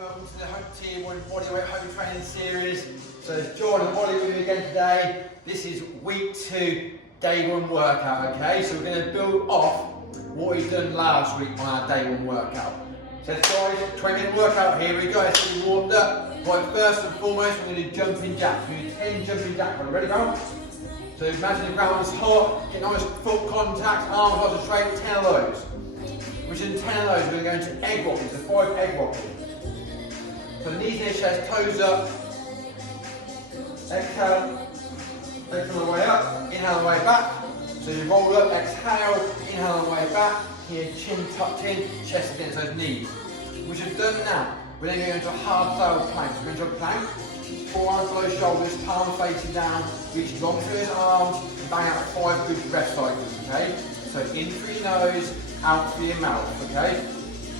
welcome to the Tier 1 Bodyweight Home Training Series. So it's John and Ollie with you again today. This is week 2, day 1 workout, okay? So we're going to build off what we've done last week on our day 1 workout. So guys, 20-minute workout, here we go. So we warmed up. Right, first and foremost, we're going to do jumping jacks. We're going to do 10 jumping jacks. Ready, go? So imagine the ground's hot, get nice foot contact, arms hot and straight, 10 of those. Which in 10 of those, we're going to go into egg wobbles, so 5 egg wobbles. So knees near chest, toes up. Exhale, legs on the way up, inhale on the way back. So you roll up, exhale, inhale on the way back. Here, chin tucked in, chest against those knees. Which we've done now, we're then going to go into a hard style plank. So we're going to a plank, forearms below shoulders, palms facing down, reach long through his arms, and bang out 5 good breath cycles, okay? So in through your nose, out through your mouth, okay?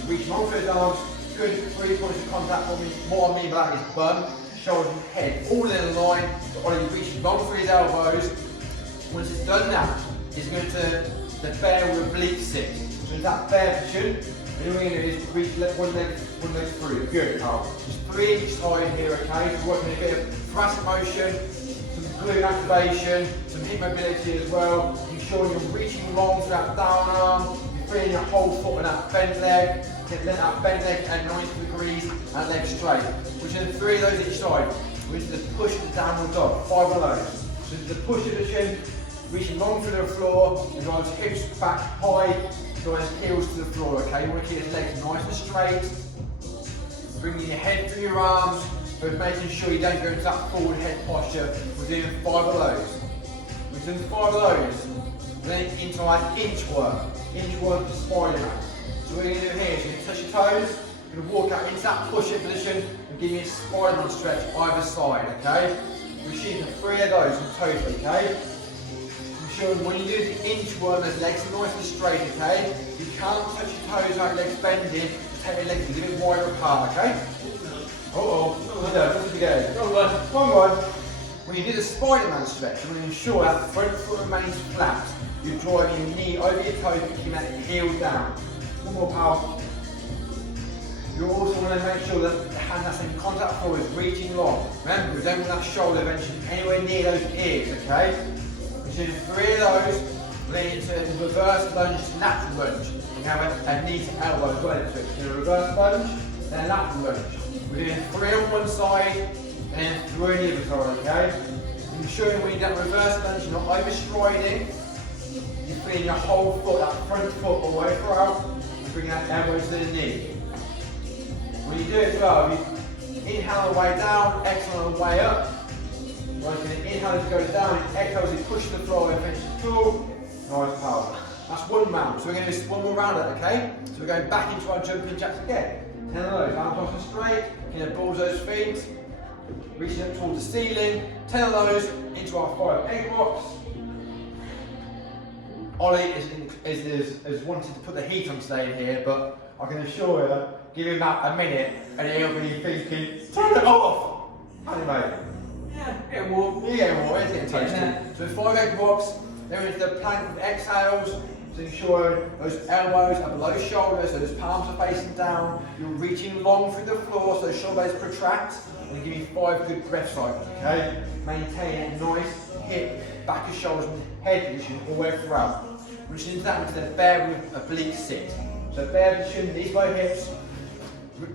Reach long through his arms, good 3 points of contact for me. What I mean by that is bum, shoulders and head, all in a line. So Ollie reaching long through his elbows. Once it's done now, he's going to the bear with oblique sit. So in that bear position, what we're going to do is reach one leg through. Good, Carl. Just 3 each side here, okay? So working a bit of thoracic motion, some glute activation, some hip mobility as well. Ensuring you're reaching long through that down arm, you're feeling your whole foot in that bent leg. Let that bent leg at 90 degrees and leg straight. Which is 3 of those each side. We're into the push of the downward dog, 5 of those. So into the push position, reaching long through the floor, and drive his hips back high, drive his heels to the floor, okay? You want to keep his legs nice and straight. Bringing your head through your arms, but making sure you don't go into that forward head posture. We're doing 5 of those. We're doing 5 of those. Then into like inch work to Spiderman. So what you're going to do here is you're going to touch your toes, you're going to walk out into that push-up position and give me a Spiderman stretch either side, okay? We're shooting 3 of those in total, okay? Ensuring when you do the inch work, those legs are nice and straight, okay? You can't touch your toes without legs bending, just take your legs a little bit wider apart, okay? Let's go. One more. When you do the Spiderman stretch, you want to ensure that the front foot remains flat. You're driving your knee over your toes, keeping that heel down. One more power. You also want to make sure that the hand that's in contact forward is reaching long. Remember, we don't want that shoulder eventually anywhere near those ears, okay? We're doing 3 of those, lean into reverse lunge, lateral lunge. You have a knee to elbow as well. So it's a reverse lunge, then a lateral lunge. We're doing 3 on one side, and then 3 on the other side, okay? Ensuring when you do reverse lunge, you're not overstriding. You're feeling your whole foot, that front foot all the way throughout, and bring that elbow to the knee. When you do it as well, you inhale on the way down, exhale on the way up. Right, you're going to inhale as it goes down, exhale as you push the floor and finish the floor. Nice power. That's 1 round. So we're going to do 1 more round of that, okay? So we're going back into our jumping jacks again. 10 of those, arms nice and straight, you're going to balls those feet, reaching up towards the ceiling. 10 of those into our 5 egg box. Ollie is wanted to put the heat on today here, but I can assure you, give him that a minute and he'll be thinking, turn it off! Anyway, yeah, getting warm. You're getting warm, it's getting toasty. Yeah. So 5 egg box, then into the plank with exhales, so ensure those elbows are below shoulders, so those palms are facing down, you're reaching long through the floor, so the shoulders protract, and give you 5 good breath cycles, okay? Maintain a nice hip, back of shoulders, and head position all the way throughout. Which into that into the bear with oblique sit. So bear position, knees by hips,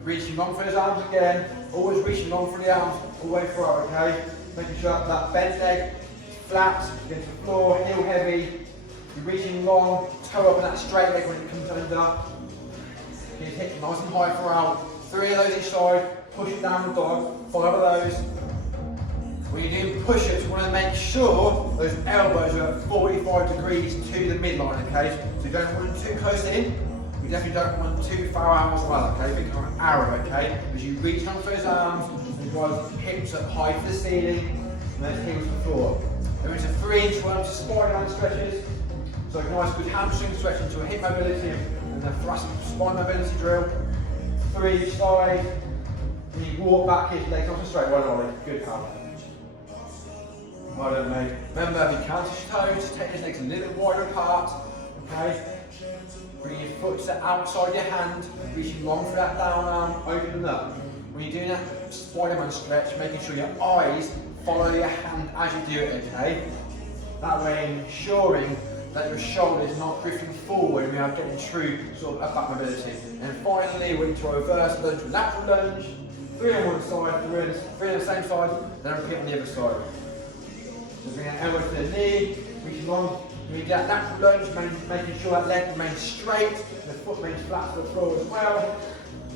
reaching long through his arms again, always reaching long through the arms all the way throughout, okay? Making sure that bent leg flat against the floor, heel heavy, you're reaching long, toe up on that straight leg when it comes under. Keep hitting nice and high throughout. 3 of those each side, push it down the dog, 5 of those. When you're doing push-ups, you want to make sure those elbows are at 45 degrees to the midline, okay? So you don't want them too close in, you definitely don't want them too far out as well, okay? Think of an arrow, okay? As you reach on those arms, and drive hips up high to the ceiling, and then heels to the floor. Then into 3-inch ones, Spiderman stretches. So a nice good hamstring stretch into a hip mobility and a thoracic spine mobility drill. 3 each side, and you walk back, hit legs nice and straight, well done, Ollie. Good power. Well done, mate. Remember, if you can't touch your toes, take your legs a little bit wider apart, okay? Bring your foot to the outside of your hand, reaching long through that down arm, open up. when you're doing that Spiderman stretch, making sure your eyes follow your hand as you do it, okay? That way ensuring that your shoulder is not drifting forward and we are getting true sort of back mobility. And finally, we're into a reverse lunge, lateral lunge, 3 on one side, 3 on the same side, then repeat on the other side. So bring that elbow to the knee, reach long, we do that lateral lunge, making sure that leg remains straight, and the foot remains flat to the floor as well.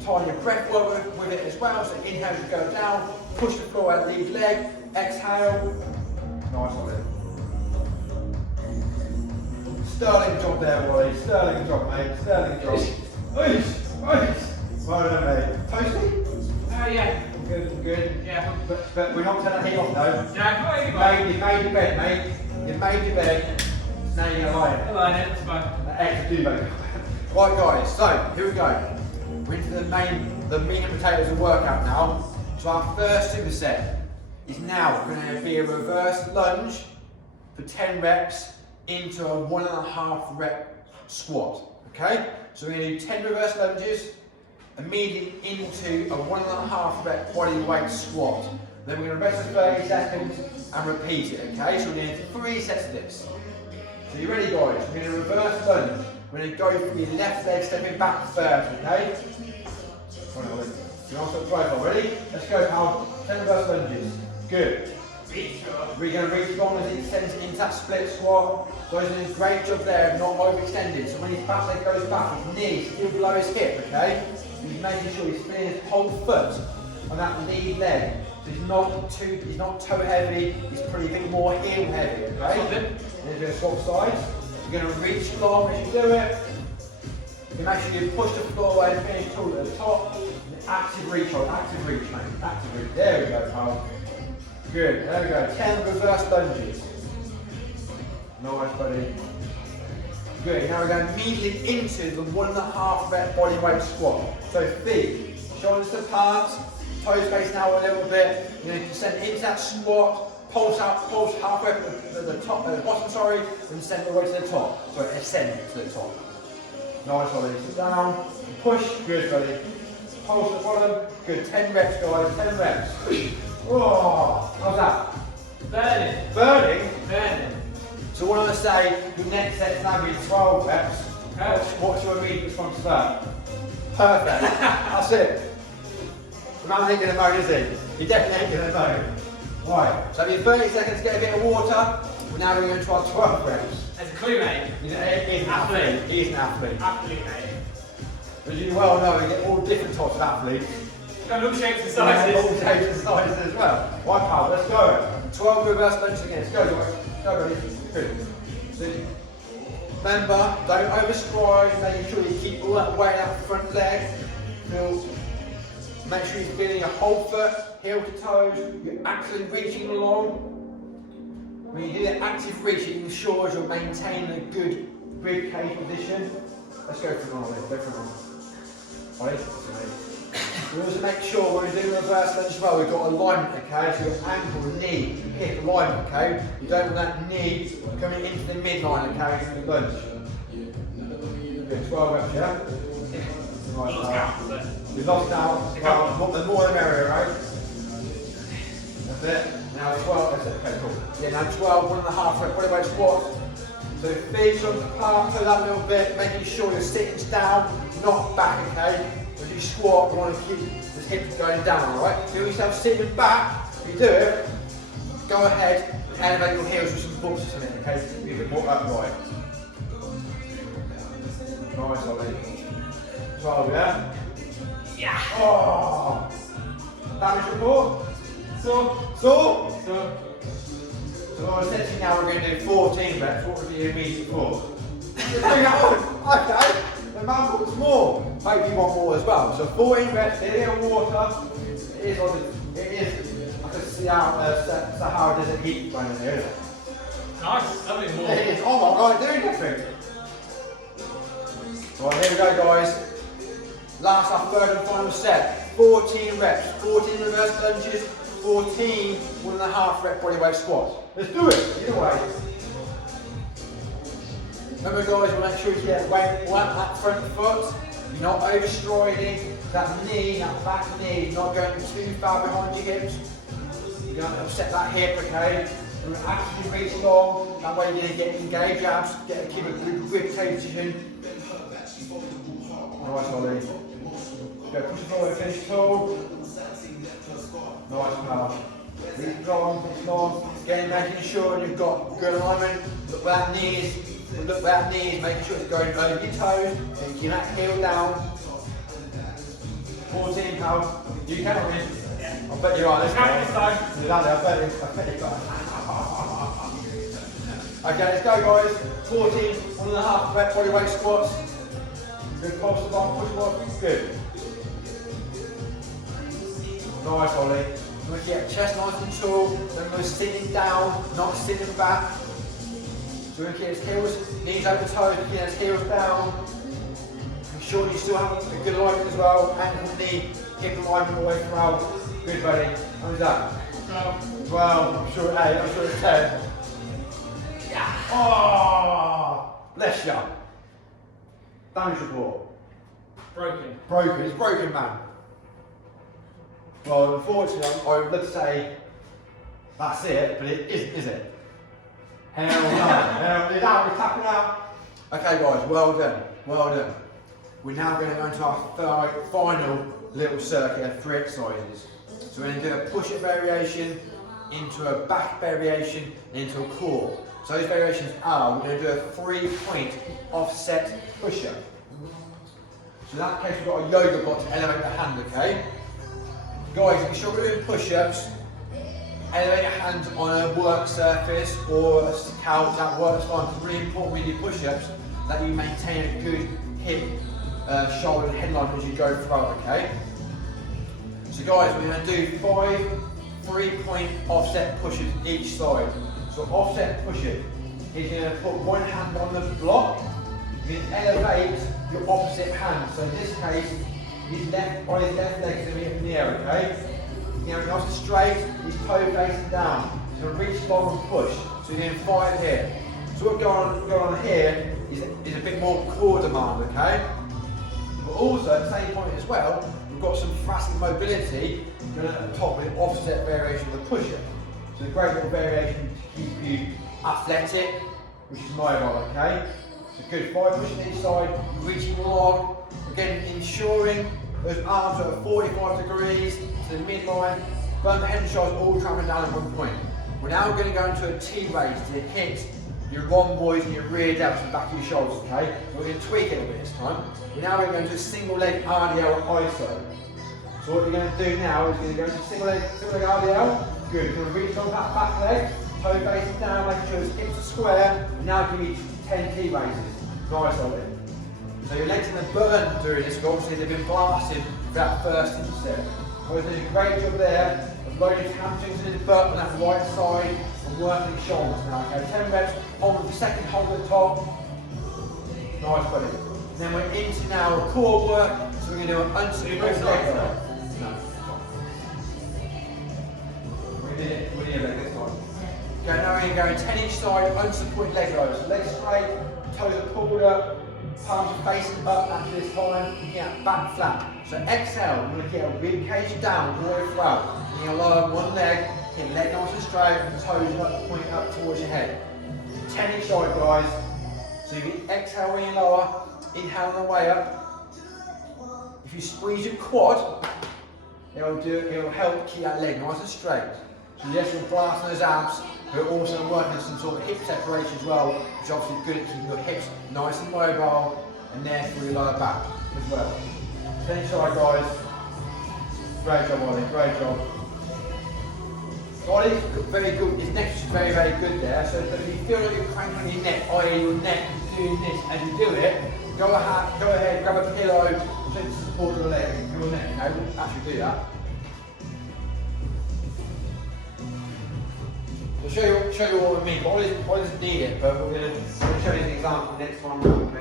Tie your breath well with it as well, so inhale to go down, push the floor out, lead leg, exhale. Nice one there. Sterling job there, Wally. Sterling job, mate. Sterling job. Well done, mate. Toasty? Yeah. Good, good. Yeah. But we're not turning that heat off though. Yeah, You made your bed, mate. You made your bed. Now you're going to lie in it. I lie in it, it's fine. Extra duvet. Right guys, so here we go. We're into the meat and potatoes of workout now. So our first superset is now going to be a reverse lunge for 10 reps into a 1.5 rep squat. Okay? So we're going to do 10 reverse lunges immediately into a 1.5 rep body weight squat. Then we're going to rest for 30 seconds and repeat it. Okay? So we're going to do 3 sets of this. So you ready guys? We're going to reverse lunge. We're going to go for your left leg stepping back first, okay? You're on the profile, ready? Let's go pal. 10 reverse lunges. Good. We're going to reach long as it extends into that split squat. So he's doing a great job there of not overextending. So when his back leg goes back, his knee is still below his hip, okay? He's making sure he's feeling his whole foot on that lead leg. So he's not toe heavy, he's probably a bit more heel heavy, okay? Then you're going to swap sides. You're going to reach long as you do it. You make sure you push the floor away and finish tall at the top. Active reach, mate. Active reach. There we go, pal. Good. There we go. 10 reverse lunges. Nice, buddy. Good. Now we're going immediately into the 1.5 rep body weight squat. So feet, shoulders apart, toes face now a little bit. You're going to descend into that squat. Pulse out, pulse halfway at the top, at the bottom, sorry, and send all the way to the top. So ascend to the top. Nice, Ollie. Sit down, push, good, buddy. Pulse at the bottom, good. 10 reps, guys, 10 reps. Oh, how's that? Burning? So what I'm going to say, your next set's now be 12 reps. Okay. What's your immediate response to that? Perfect. That's it. The man ain't going to moan, is he? He definitely ain't going to moan. Right, so in 30 seconds to get a bit of water, we're now going to try 12 reps. There's a clue, mate. He's an athlete. He's an athlete. Athlete, mate. As you well know, you get all different types of athletes. Got all shapes and sizes. All shapes and sizes as well. Right, pal, let's go. 12 reverse lunges again. Let's go, guys. Go, buddy. Good. So, remember, don't overstride, making sure you keep all that weight out the front leg. Make sure you're feeling your whole foot, heel to toes, you're actually reaching along. When you do that active reach, it ensures you're maintaining a good rib cage position. Let's go for another one, go for another one. Right? We also make sure when we're doing reverse lunge as well, we've got alignment, okay? So your ankle, knee, hip alignment, okay? You don't want that knee coming into the midline, okay? In the lunge. Good, 12 reps, yeah? Right, we've lost now. Well, the more the merrier, right? That's it. Now 12, that's it. Okay, cool. Yeah, now 12, 1.5 rep bodyweight squat. So feet on the apart, so that little bit, making sure you're sitting down, not back, okay? As you squat, you want to keep the hips going down, alright? Feel yourself sitting back. If you do it, go ahead, elevate your heels with some bumps or something, okay? Be a bit more upright. Nice, Ollie. 12, yeah? Yeah. Oh. Damage report? So essentially now we're going to do 14 reps. What would be your immediate thought? Okay, the man wants more. Hope you want more as well. So 14 reps, a little water. It is I can see out Sahara Desert heat going in there, isn't it? Nice, lovely more. It is. Oh my god, doing nothing. Right, here we go, guys. Last, our third and final set. 14 reps, 14 reverse lunges, 14 1.5 rep bodyweight squats. Let's do it, either way. Remember guys, we'll make sure you get weight on that front foot. You're not overstriding that knee, that back knee, not going too far behind your hips. You're going to upset that hip, okay? You're going to actively reach long, that way you're going to get engaged abs, keep a good grip position. Nice, Ollie. Go push forward, finish tall. Nice power. Reach long, again making sure you've got good alignment. Look back knees, making sure it's going over your toes, so you keep that heel down. 14 pal. You can win. I bet you are this time. I bet you are. Okay, let's go guys. 14, 1.5 rep bodyweight squats. Good pulse the bar, push one. Good. Nice, Ollie. We're going to get chest nice and tall. Then we're sitting down, not sitting back. So we're going to keep his heels, knees over toes, keep his heels down. Make sure you still have a good alignment as well. Ankle, knee, hip alignment all the way throughout. Good, buddy. How was that? 12. I'm sure it's 8. I'm sure it's 10. Yeah. Oh, bless you. Damage report. Broken. Broken. It's broken, man. Well, unfortunately, I would love to say that's it, but it isn't, is it? Hell no. We're tapping out. Okay, guys, well done. Well done. We're now going to go into our final little circuit of 3 exercises. So we're going to do a push-up variation, into a back variation, and into a core. So those variations are, we're going to do a 3-point offset push-up. So in that case, we've got a yoga block to elevate the hand, okay? Guys, if you're doing push-ups, elevate your hands on a work surface or a couch, that works fine. It's really important with your push-ups that you maintain a good hip, shoulder and head line as you go through, okay? So guys, we're going to do 5 3-point offset push-ups each side. So offset push-up is going to put one hand on the block, you elevate your opposite hand. So in this case, his left leg is going to be up in the air, okay? You're going to nice and straight, his toe facing down. So you're going to reach long and push. So you're doing 5 here. So what going on here is a bit more core demand, okay? But also at the same point as well, we've got some thoracic mobility going at the top with offset variation of the push-up. So a great little variation to keep you athletic, which is mobile, okay? So good, 5 pushing each side, reaching long. Again, ensuring those arms are at 45 degrees to the midline, firm head and shoulders all traveling down at one point. We're now going to go into a T-raise to hit your rhomboids and your rear delts and back of your shoulders, okay? We're going to tweak it a bit this time. We're now going to go into a single leg RDL ISO. So what we're going to do now is we're going to go into single leg RDL. Good, you're going to reach on that back leg, toe facing down, making sure his hips are square, and now give you 10 T-raises. Nice, Ollie. So your legs are going to burn during this, because obviously they've been blasted for that first step. So we're doing a great job there of loading his hamstrings in the butt on that right side and working his shoulders now. Okay, 10 reps, hold the second hold at the top. Nice, buddy. And then we're into now a core work, so we're going to do an unsupported leg lowers. No. We need a leg this time. Okay, now we're going to go 10 each side, unsupported leg lowers. Legs straight, toes are pulled up. Palms are facing up after this time, yeah, back flat. So exhale, we're going to get a rib cage down all the way throughout. You're going to lower one leg, get leg nice and straight, and toes up, pointing up towards your head. 10 each side, guys. So you exhale when you lower, inhale on the way up. If you squeeze your quad, it'll help keep that leg nice and straight. So yes, you're blasting those abs, but also working on some sort of hip separation as well, which is obviously good at keeping your hips nice and mobile, and therefore your lower back as well. Finish side, guys. Great job, Ollie, great job. Ollie's very good, his neck is very, very good there, so if you feel like you're cranking on your neck, i.e. your neck is doing this as you do it, go ahead, grab a pillow, and support your leg, your neck, okay? We'll actually do that. I'll show you what I mean. Ollie doesn't need it, but we're going to show you an example next time round.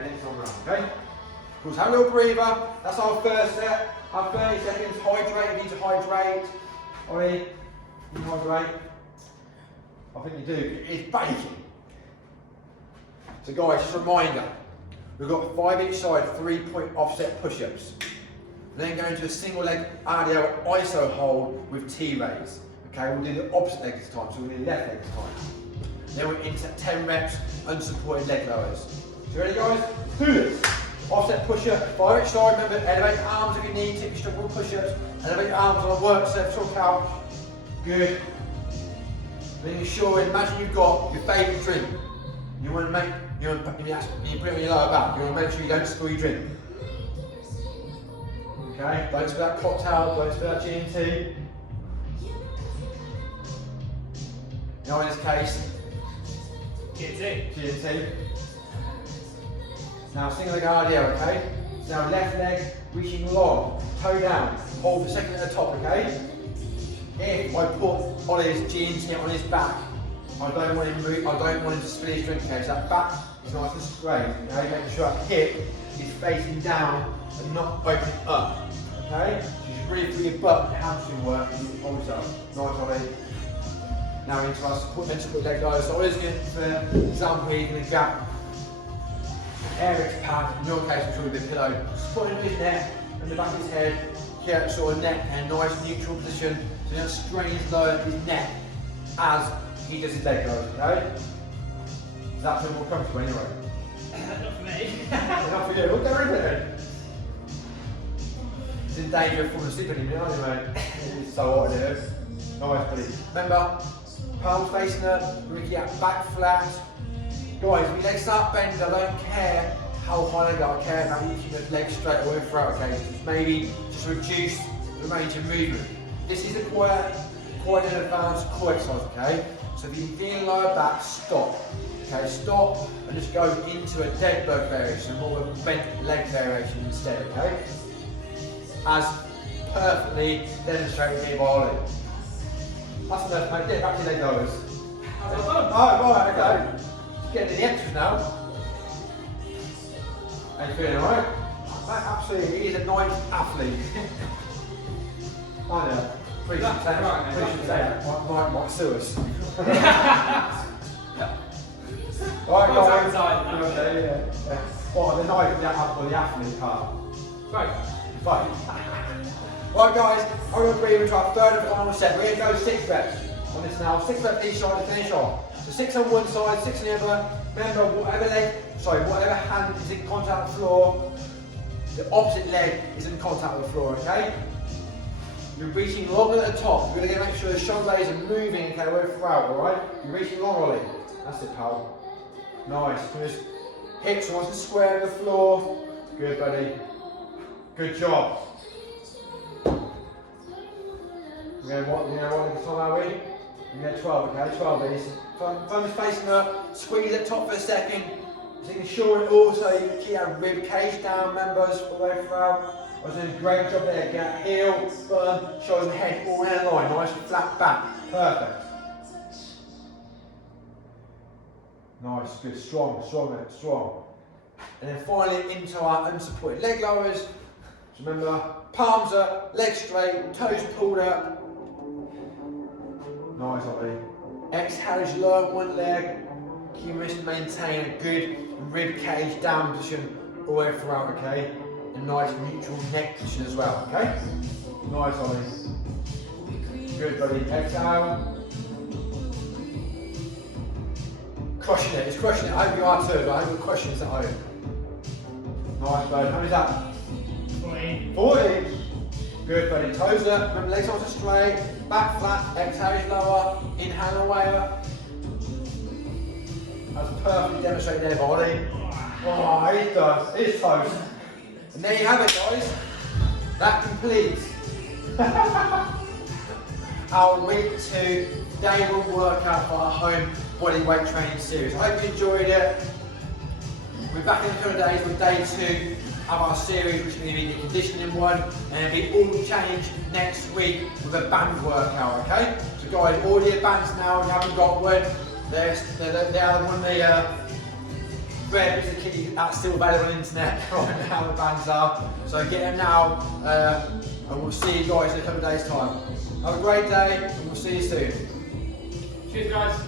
Okay? Of course, have a little breather. That's our first set. Our 30 seconds. Hydrate. You need to hydrate. Ollie, you hydrate. I think you do. It's baking. So guys, just a reminder. We've got 5 each side, 3-point offset push-ups. Then go into a single leg RDL ISO hold with T-raise. Okay, we'll do the opposite leg this time, so we'll do the left leg this time. Then we're into 10 reps, unsupported leg lowers. You ready guys? Do this. Offset push-up, 5 each side, remember, elevate your arms if you need to, if you struggle with push-ups. Elevate your arms on a work surface or couch. Good. Then imagine you've got your favourite drink. You want to make, you put it on your lower back. You want to make sure you don't spill your drink. Okay, don't spill that cocktail, don't spill that G&T. Now in this case, G&T. Now single leg RDL, okay? So now left leg reaching long, toe down, hold for a second at the top, okay? If I put Ollie's G&T on his back, I don't want him to spill his drink, okay? So that back is nice and straight, okay? Making sure that hip is facing down and not opening up, okay? So you should really feel your butt and hamstring work and you hold yourself. Nice, Ollie. Now into our support leg lowers. So Ollie's going to, for example, he's going to grab Eric's pad, in your case, which will be a pillow, just put it in his neck and the back of his head, keep that sort of neck in a nice neutral position, so he doesn't strain his lower his neck as he does his leg lowers, okay? That's a bit more comfortable anyway. Not for me. Not for you, we'll go with it. It's in danger of falling asleep any minute, aren't you, mate? It's so hot in here. Nice, buddy. Remember, palms facing up, Ricky out back flat. Guys, if your legs start bending, I don't care how high they go, I care about keeping those legs straight away throughout, okay? Just maybe just reduce the range of movement. This is quite an advanced core exercise, okay? So if you're feeling lower back, stop. Okay, stop and just go into a dead bug variation, more of a bent leg variation instead, okay? As perfectly demonstrated here by Ollie. That's enough, mate. Get back to your leg lowers. Right, okay. Getting the extras now. How you feeling, alright? Absolutely, he is a nice athlete. I know. Please should say that. Might sue us. Alright, guys. Yeah. What, the knife or the athlete part? Both. Right, guys, I'm going to bring you to our third and final set. We're going to go 6 reps on this now. 6 reps each side to finish off. So 6 on one side, 6 on the other. Remember, whatever hand is in contact with the floor, the opposite leg is in contact with the floor, okay? You're reaching long at the top. You're going to make sure the shoulder blades are moving, okay, way throughout, alright? You're reaching long, Ollie. That's it, pal. Nice. Just hips nice and square on the floor. Good, buddy. Good job. We're going to what next time, are we? We're going to 12, okay? 12 of these. Thumb is facing up, squeeze at the top for a second. So you can ensure it also you keep that rib cage down, members, all the way throughout. I was doing a great job there. Get heel, bum, shoulders and head all in a line, nice and flat back. Perfect. Nice, good, strong. And then finally into our unsupported leg lowers. So remember, palms up, legs straight, toes pulled up. Nice, Ollie. Exhale as you lower one leg. Keep wrist maintain a good rib cage down position all the way throughout, okay? A nice neutral neck position as well, okay? Nice, Ollie. Good, buddy. Exhale. Crushing it. It's crushing it. I hope you are too, but I hope you're crushing it at home. Nice, buddy. How many is that? 40. Good, buddy. Toes up. Remember, legs nice and straight. Back flat. Exhale as lower. Inhale away up. That's perfectly demonstrated there, body. Oh, he's done. He's toast. And there you have it, guys. That completes our week 2 day 1 workout for our home bodyweight training series. I hope you enjoyed it. We're back in a couple of days with day 2 of our series, which is going to be the conditioning one, and it'll be all changed next week with a band workout, okay? So guys, order your bands now if you haven't got one. They are one of the rare bits of kit that's still available on the internet right now, the bands are. So get them now, and we'll see you guys in a couple of days' time. Have a great day, and we'll see you soon. Cheers, guys.